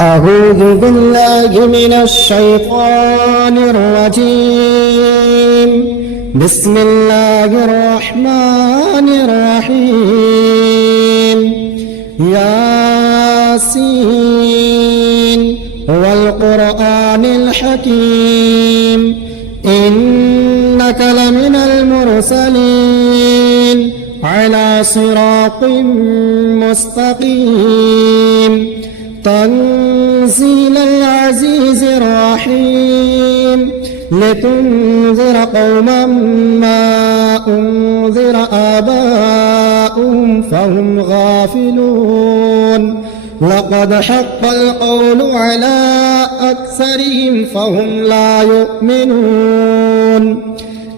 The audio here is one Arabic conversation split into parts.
أعوذ بالله من الشيطان الرجيم. بسم الله الرحمن الرحيم. ياسين والقرآن الحكيم إنك لمن المرسلين على صراط مستقيم تنزيل العزيز الرحيم لتنذر قوما ما أنذر آباؤهم فهم غافلون لقد حق القول على أكثرهم فهم لا يؤمنون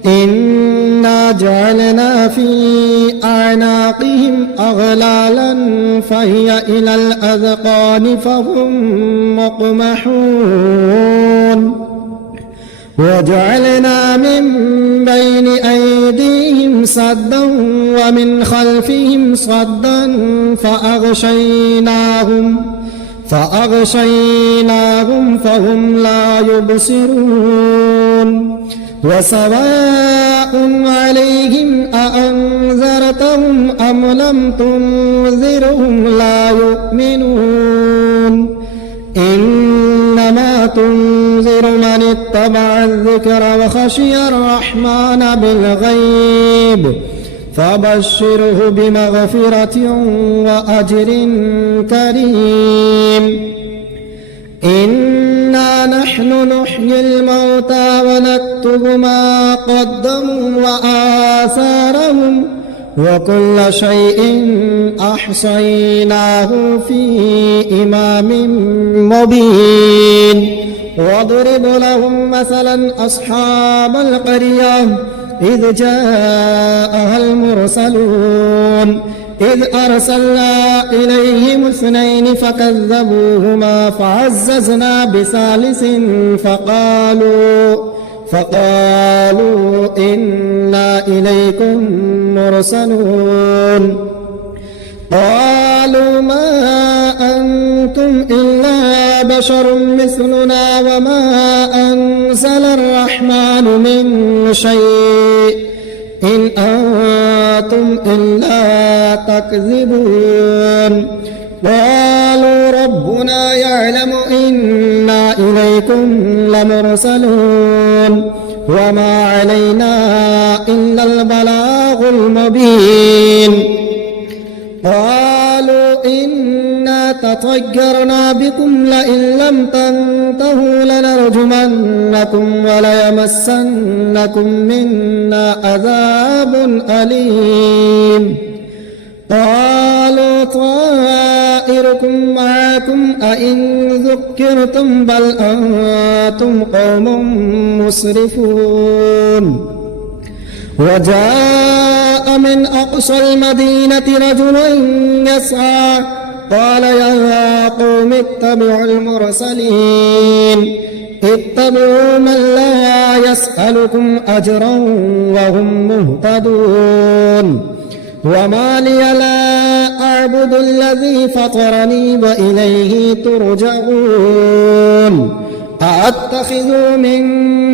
إنا جعلنا في أعناقهم أغلالا فهي إلى الأذقان فهم مقمحون وجعلنا من بين أيديهم سدا ومن خلفهم صدا فأغشيناهم فهم لا يبصرون وسواء عليهم أأنذرتهم أم لم تنذرهم لا يؤمنون إنما تنذر من اتبع الذكر وخشي الرحمن بالغيب فبشره بمغفرة وأجر كريم إنا نحن نحيي الموتى ونكتب ما قدموا وآثارهم وكل شيء أحصيناه في إمام مبين واضرب لهم مثلا أصحاب القرية إذ جاءها المرسلون إذ أرسلنا إليهم 2 فكذبوهما فعززنا بثالث فقالوا إنا إليكم مرسلون قالوا ما أنتم إلا بشر مثلنا وما أنزل الرحمن من شيء إن أنتم إلا تكذبون قالوا ربنا يعلم إنا إليكم لمرسلون وما علينا إلا البلاغ المبين قالوا إنا تطيرنا بكم لئن لم تنتهوا لنرجمنكم وليمسنكم منا عذاب أليم قالوا طائركم معكم أئن ذكرتم بل أنتم قوم مسرفون وجاء من أقصى المدينة رجل يسعى قال يا قوم اتبعوا المرسلين اتبعوا من لا يسألكم أجرا وهم مهتدون وما لي لا أعبد الذي فطرني وإليه ترجعون أأتخذ من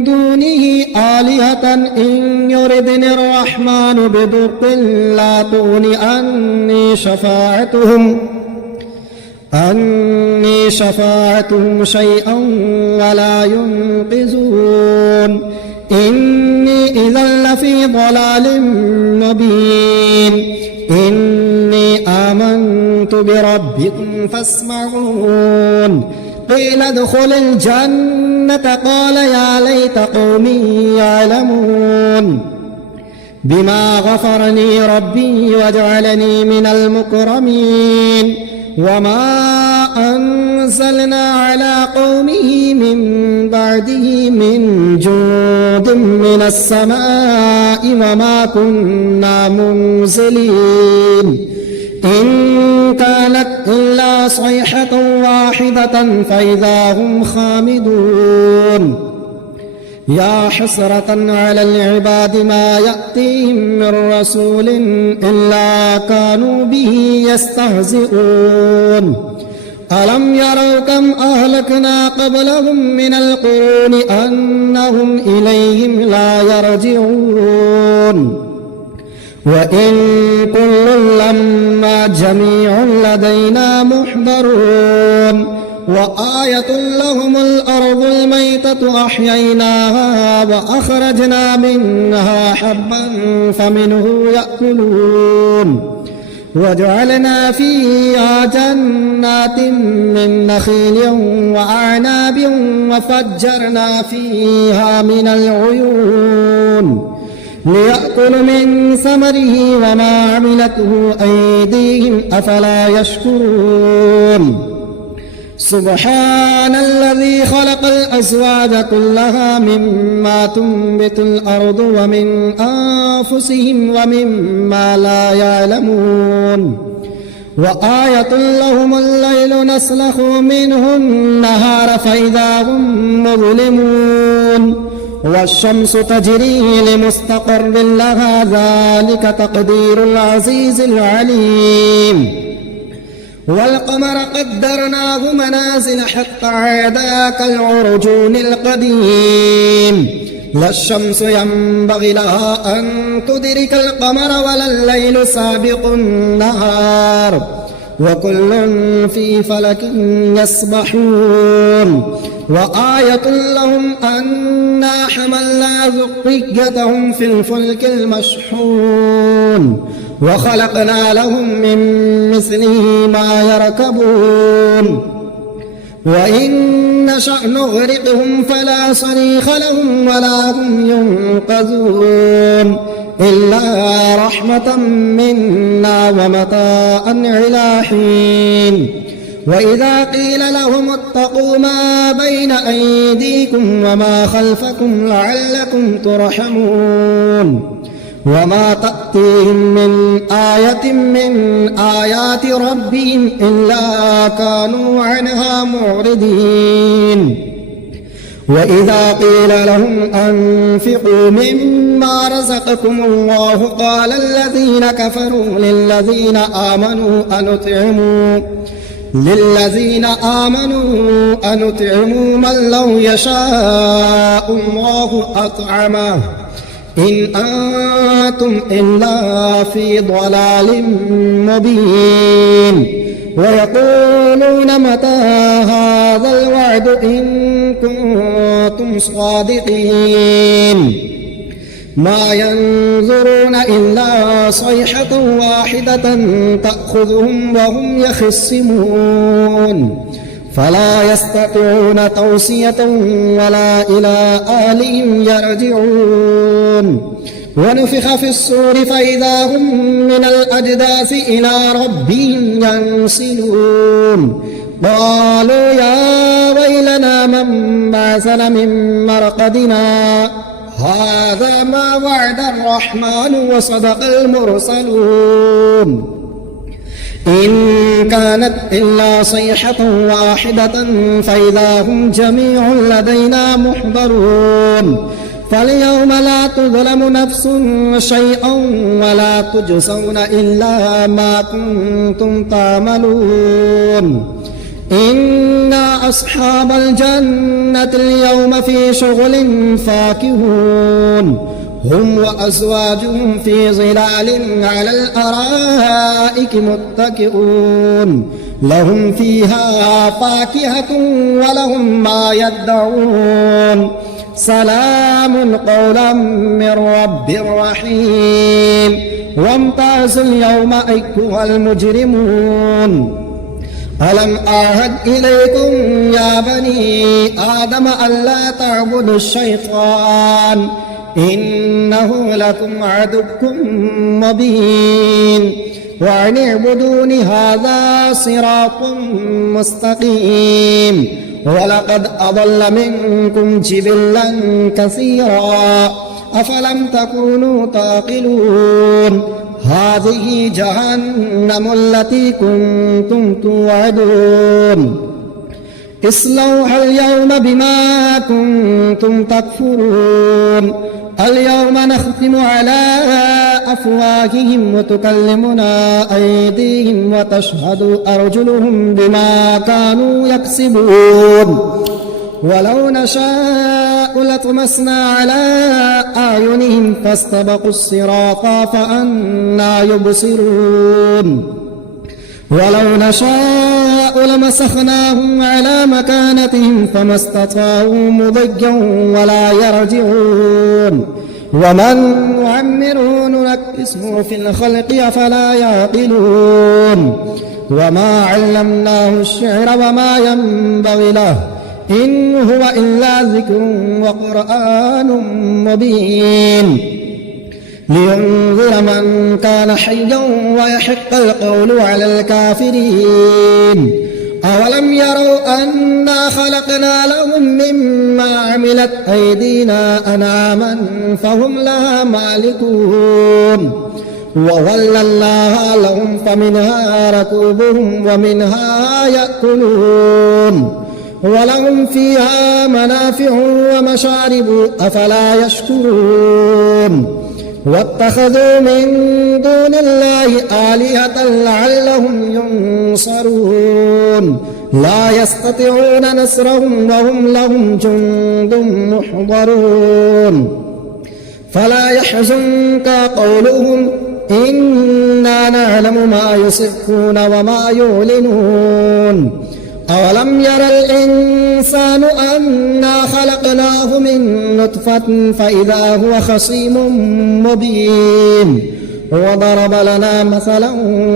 دونه آلهة إن يردني الرحمن بضر لا تغن عني شفاعتهم شيئا ولا ينقذون إني إذا لفي ضلال مبين إني آمنت بربكم فاسمعون قيل ادخل الجنة قال يا ليت قومي يعلمون بما غفرني ربي وجعلني من المكرمين وما أنزلنا على قومه من بعده من جند من السماء وما كنا منزلين إن كانت إلا صيحة واحدة فإذا هم خامدون يا حسرة على العباد ما يأتيهم من رسول إلا كانوا به يستهزئون ألم يروا كم أهلكنا قبلهم من القرون أنهم إليهم لا يرجعون وإن كل لما جميع لدينا محضرون وآية لهم الأرض الميتة أحييناها وأخرجنا منها حبا فمنه يأكلون وجعلنا فيها جنات من نخيل وأعناب وفجرنا فيها من العيون ليأكل من ثمره وما عملته أيديهم أفلا يشكرون سبحان الذي خلق الأزواج كلها مما تنبت الأرض ومن أنفسهم ومما لا يعلمون وآية لهم الليل نسلخ منه النهار فإذا هم مظلمون والشمس تجري لمستقر لها ذلك تقدير العزيز العليم والقمر قدرناه منازل حتى عاد كالعرجون القديم لا الشمس ينبغي لها أن تدرك القمر ولا الليل سابق النهار وكل في فلك يسبحون وآية لهم أنا حملنا ذريتهم في الفلك المشحون وخلقنا لهم من مثله ما يركبون وإن نشأ نغرقهم فلا صريخ لهم ولا هم ينقذون إلا رحمة منا ومتاعا إلى حين وإذا قيل لهم اتقوا ما بين أيديكم وما خلفكم لعلكم ترحمون وما تأتيهم من آية من آيات ربهم إلا كانوا عنها معرضين وإذا قيل لهم أنفقوا مما رزقكم الله قال الذين كفروا للذين آمنوا أنطعموا من لو يشاء الله أطعمه إن أنتم إلا في ضلال مبين ويقولون متى هذا الوعد إن كنتم صادقين ما ينظرون إلا صيحة واحدة تأخذهم وهم يخصمون فلا يستطيعون توصية ولا إلى أهلهم يرجعون ونفخ في الصور فإذا هم من الأجداث إلى ربهم ينسلون قالوا يا ويلنا من بعثنا من مرقدنا هذا ما وعد الرحمن وصدق المرسلون إن كانت إلا صيحة واحدة فإذا هم جميع لدينا محضرون فاليوم لا تظلم نفس شيئا ولا تجزون إلا ما كنتم تعملون إنا أصحاب الجنة اليوم في شغل فاكهون هم وأزواجهم في ظلال على الأرائك متكئون لهم فيها فاكهة ولهم ما يدعون سلام قولا من رب رحيم وامتازوا اليوم أيها المجرمون ألم أعهد إليكم يا بني آدم ألا تعبدوا الشيطان إنه لكم عدو مبين وأن اعبدون هذا صراط مستقيم ولقد أضل منكم جبلا كثيرا أفلم تكونوا تعقلون هذه جهنم التي كنتم توعدون اصلوها اليوم بما كنتم تكفرون اليوم نختم على أفواههم وتكلمنا أيديهم وتشهد أرجلهم بما كانوا يكسبون ولو نشاء لطمسنا على أعينهم فاستبقوا الصراط فأنى يبصرون ولو نشاء لمسخناهم على مكانتهم فما استطاعوا مضيا ولا يرجعون ومن نعمره ننكسه في الخلق أفلا يعقلون وما علمناه الشعر وما ينبغي له إن هو إلا ذكر وقرآن مبين لينذر من كان حيا ويحق القول على الكافرين أولم يروا أنا خلقنا لهم مما عملت أيدينا أنعاما فهم لها مالكون وظللناها لهم فمنها ركوبهم ومنها يأكلون ولهم فيها منافع ومشارب أفلا يشكرون واتخذوا من دون الله آلهة لعلهم ينصرون لا يستطيعون نصرهم وهم لهم جند محضرون فلا يحزنك قولهم إنا نعلم ما يسرون وما يعلنون أولم ير الإنسان أنا خلقناه من نطفة فإذا هو خصيم مبين وضرب لنا مثلا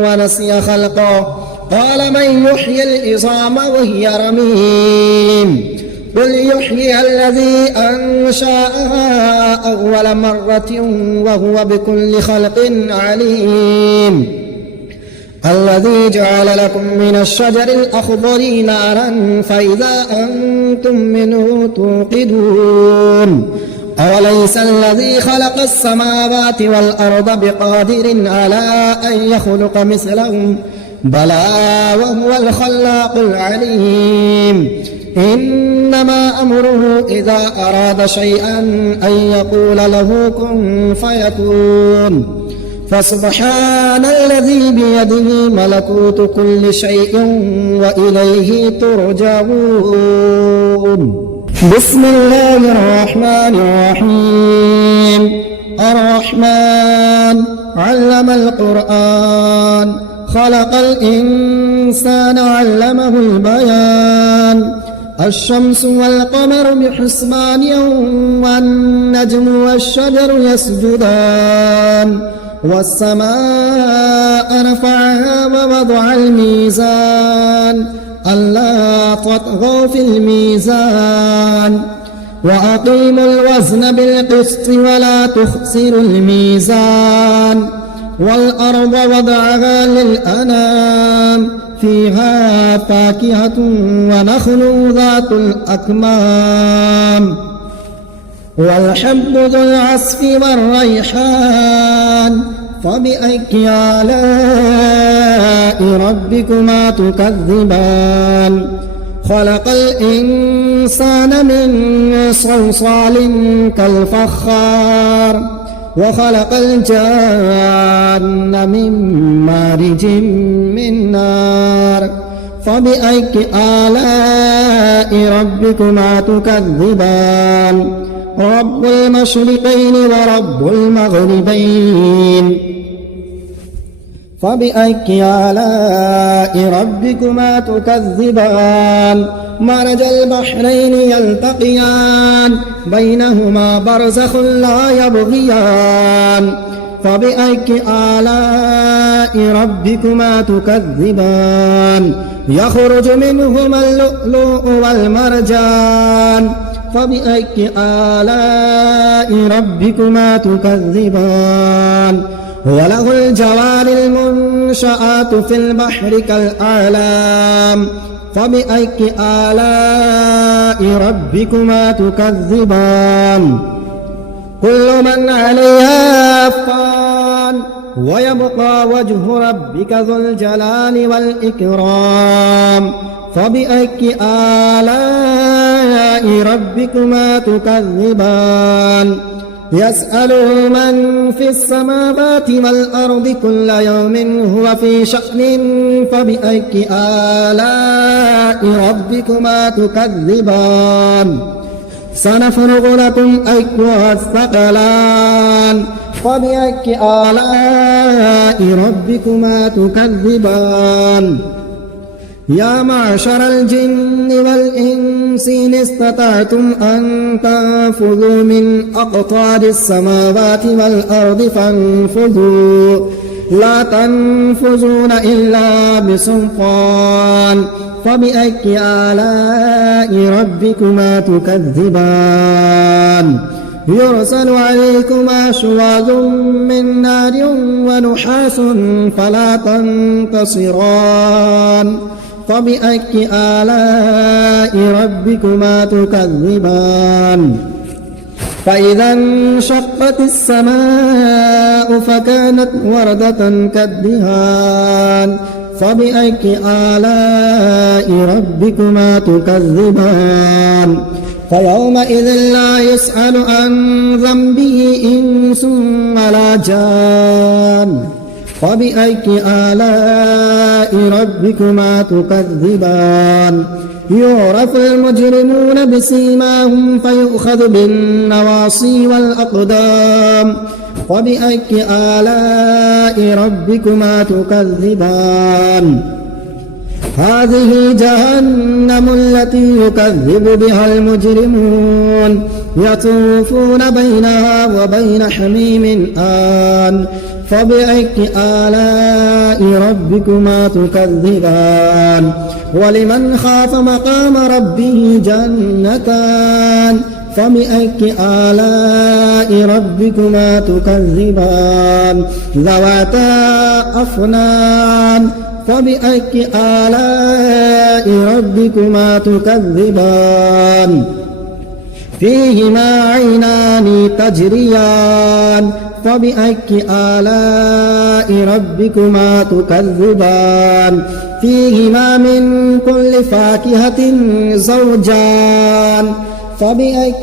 ونسي خلقه قال من يحيي العظام وهي رميم قل يحييها الذي أنشأها أول مرة وهو بكل خلق عليم الذي جعل لكم من الشجر الأخضر نارا فإذا أنتم منه توقدون أوليس الذي خلق السماوات والأرض بقادر على أن يخلق مثلهم بلى وهو الخلاق العليم إنما أمره إذا أراد شيئا أن يقول له كن فيكون فسبحان الذي بيده ملكوت كل شيء وإليه ترجعون بسم الله الرحمن الرحيم الرحمن علم القرآن خلق الإنسان علمه البيان الشمس والقمر بحسبان والنجم والشجر يسجدان والسماء رفعها ووضع الميزان ألا تطغوا في الميزان وأقيموا الوزن بالقسط ولا تخسروا الميزان والأرض وضعها للأنام فيها فاكهة ونخل ذات الأكمام والحب ذو العصف والريحان فبأي آلاء ربكما تكذبان خلق الإنسان من صلصال كالفخار وخلق الجان من مارج من نار فبأي آلاء ربكما تكذبان رب المشرقين ورب المغربين فبأي آلاء ربكما تكذبان مرج البحرين يلتقيان بينهما برزخ لا يبغيان فبأي آلاء ربكما تكذبان يخرج منهما اللؤلؤ والمرجان فبأي آلاء ربكما تكذبان وله الجوار المنشآت في البحر كالأعلام فبأي آلاء ربكما تكذبان كل من عليها فان ويبقى وجه ربك ذو الجلال والإكرام فبأي آلاء ربكما تكذبان يسأله من في السماوات والأرض كل يوم هو في شأن فبأي آلاء ربكما تكذبان سنفرغ لكم أيها الثقلان فبأي آلاء ربكما تكذبان يا معشر الجن والإنس إن استطعتم أن تنفذوا من أقطار السماوات والأرض فانفذوا لا تنفذون إلا بسلطان فبأي آلاء ربكما تكذبان يرسل عليكما شواظ من نار ونحاس فلا تنتصران فبأي آلاء ربكما تكذبان فإذا انشقت السماء فكانت وردة كالدهان فبأي آلاء ربكما تكذبان فيومئذ لا يسأل عن ذنبه إنس ولا جان فبأي آلاء ربكما تكذبان يعرف المجرمون بسيماهم فيؤخذ بالنواصي والأقدام فبأي آلاء ربكما تكذبان هذه جهنم التي يكذب بها المجرمون يطوفون بينها وبين حميم آن فبأي آلاء ربكما تكذبان ولمن خاف مقام ربه جنتان فبأي آلاء ربكما تكذبان ذواتا أفنان فبأي آلاء ربكما تكذبان فيهما عينان تجريان فبأي آلاء ربكما تكذبان فيهما من كل فاكهة زوجان فبأي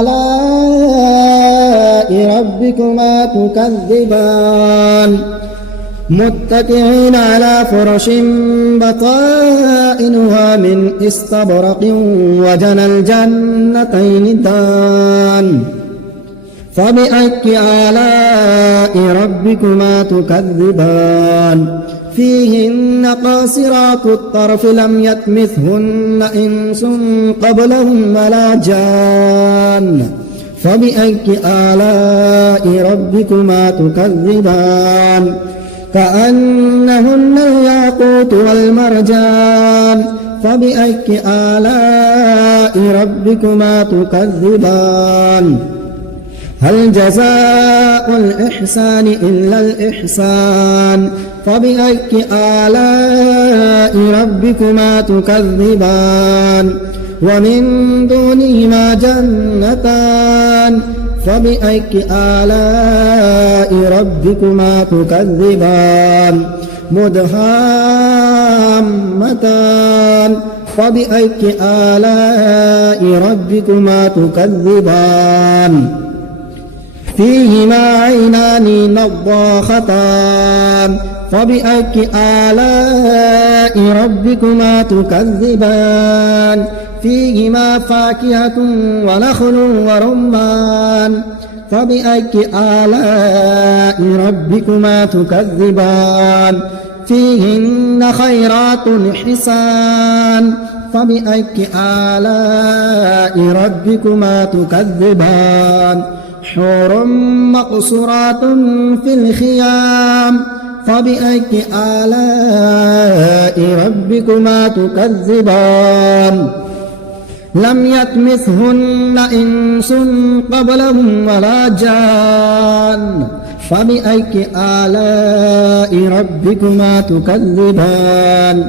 آلاء ربكما تكذبان متكئين على فرش بطائنها من استبرق وجنى الجنتين دان فبأي آلاء ربكما تكذبان فيهن قاصرات الطرف لم يطمثهن إنس قبلهم ولا جان فبأي آلاء ربكما تكذبان كأنهن الياقوت والمرجان فبأي آلاء ربكما تكذبان هل جزاء الإحسان إلا الإحسان فبأي آلاء ربكما تكذبان ومن دونهما جنتان فبأي آلاء ربكما تكذبان مدهامتان فبأي آلاء ربكما تكذبان فيهما عينان نضاختان فبأي آلاء ربكما تكذبان فيهما فاكهة ونخل ورمان فبأي آلاء ربكما تكذبان فيهن خيرات حسان فبأي آلاء ربكما تكذبان حور مقصورات في الخيام فبأي آلاء ربكما تكذبان لم يطمثهن إنس قبلهم ولا جان فبأي آلاء ربكما تكذبان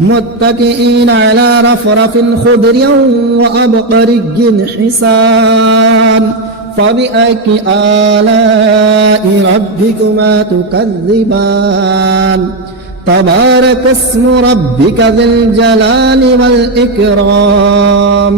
متكئين على رفرف خضر وأبقري حسان فبأي آلاء ربكما تكذبان تبارك اسم ربك ذي الجلال والإكرام